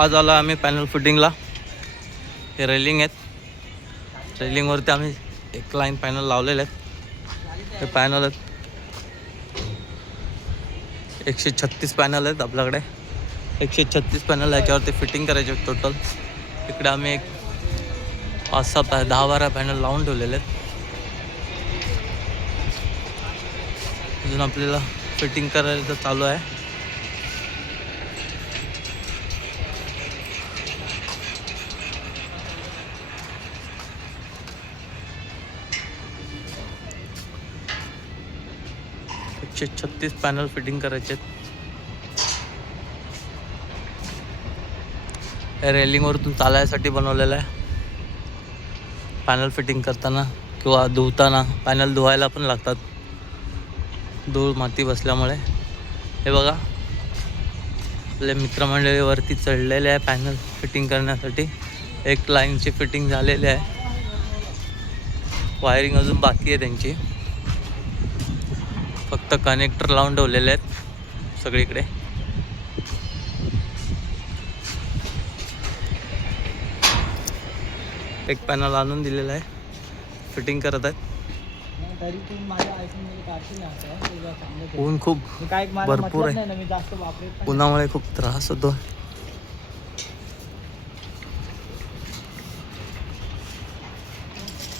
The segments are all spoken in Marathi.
आज आला आम्ही पॅनल फिटिंगला. हे रेलिंग आहेत, रेलिंगवरती आम्ही एक लाईन पॅनल लावलेले आहेत. हे पॅनल आहेत 136 पॅनल आहेत आपल्याकडे. 136 पॅनल याच्यावरती फिटिंग करायचे टोटल. इकडे आम्ही एक 5-6 10-12 पॅनल लावून ठेवलेले आहेत. अजून आपल्याला फिटिंग करायचं चालू आहे. एकशे 36 पॅनल फिटिंग करायचे आहेत. रेलिंगवरतून चालायसाठी बनवलेलं आहे. पॅनल फिटिंग करताना किंवा धुताना पॅनल धुवायला पण लागतात, धूळ माती बसल्यामुळे. हे बघा आपल्या मित्रमंडळीवरती चढलेले आहे पॅनल फिटिंग करण्यासाठी. एक लाईनची फिटिंग झालेली आहे, वायरिंग अजून बाकी आहे त्यांची. फक्त कनेक्टर लावून ठेवलेले आहेत सगळीकडे. एक पॅनल आणून दिलेला आहे, फिटिंग करत आहेत. ऊन खूप भरपूर आहे, उन्हामुळे खूप त्रास होतो.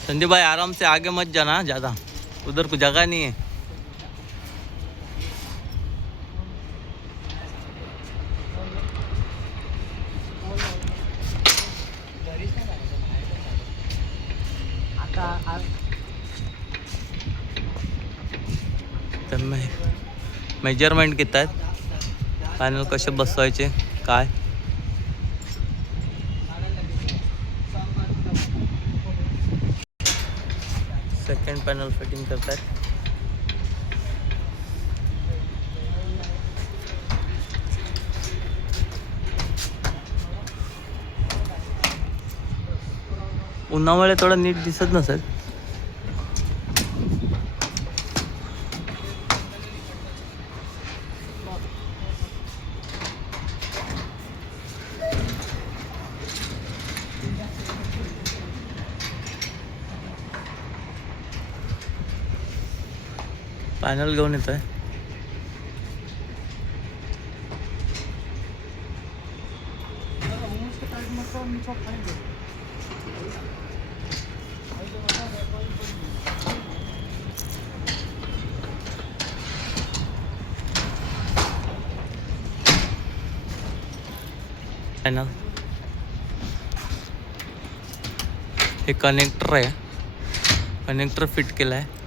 संदीप भाई आराम से आगे मत जाना ज़्यादा, उधर को जगह नहीं है. मेजरमेंट घेत आहेत पॅनल कसे बसवायचे काय. सेकंड पॅनल फिटिंग करतात. उन्हामुळे थोडं नीट दिसत नसेल. पॅनल घेऊन येत आहे. पॅनल हे कनेक्टर आहे, कनेक्टर फिट केलं आहे.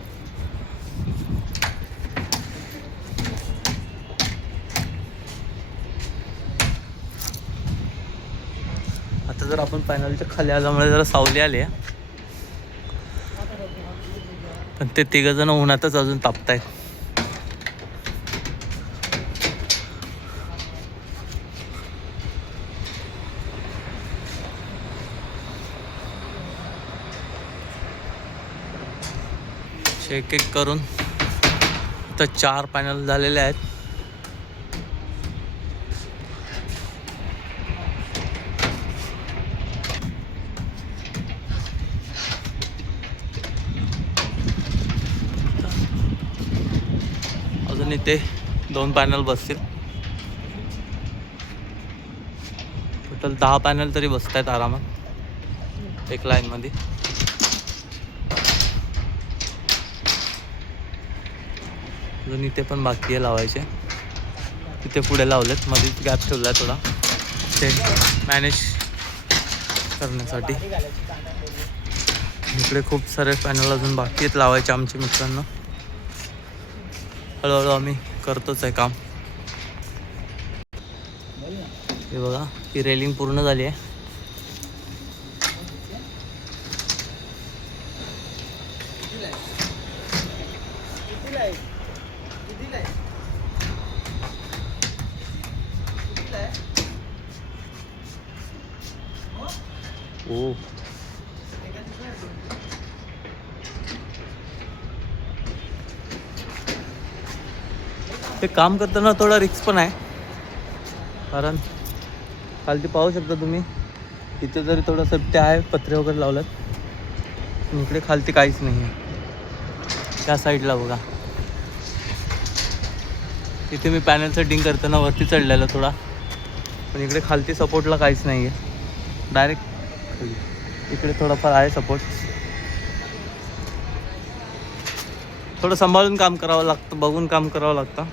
आता जर आपण पॅनलच्या खाली आल्यामुळे जरा सावली आली आहे, पण ते तिघजण उन्हातच अजून तापतायत. एक एक करून तर 4 पॅनल झालेले आहेत. अजून इथे 2 पॅनल बसतील. टोटल 10 पॅनल तरी बसत आहेत आरामात एक लाईन मध्ये. अजून इथे पण बाकी आहे लावायचे, तिथे पुढे लावलेत, मध्ये गॅप ठेवला आहे थोडा ते मॅनेज करण्यासाठी. इकडे खूप सारे पॅनल अजून बाकी आहेत लावायचे आमच्या मित्रांना. हळूहळू आम्ही करतोच आहे काम. हे बघा ही रेलिंग पूर्ण झाली आहे. ओ हे काम करताना थोडा रिस्क पण आहे, कारण खालती पाहू शकता तुम्ही, इथे जरी थोडं सेफ्टी आहे, पत्रे वगैरे लावल्यात, पण इकडे खालती काहीच नाही आहे. त्या साईडला बघा, इथे मी पॅनल सेटिंग करताना वरती चढलेलं थोडा, पण इकडे खालती सपोर्टला काहीच नाही आहे. डायरेक्ट इकडे थोडाफार आहे सपोर्ट. थोडं सांभाळून काम करावं लागतं, बघून काम करावं लागतं.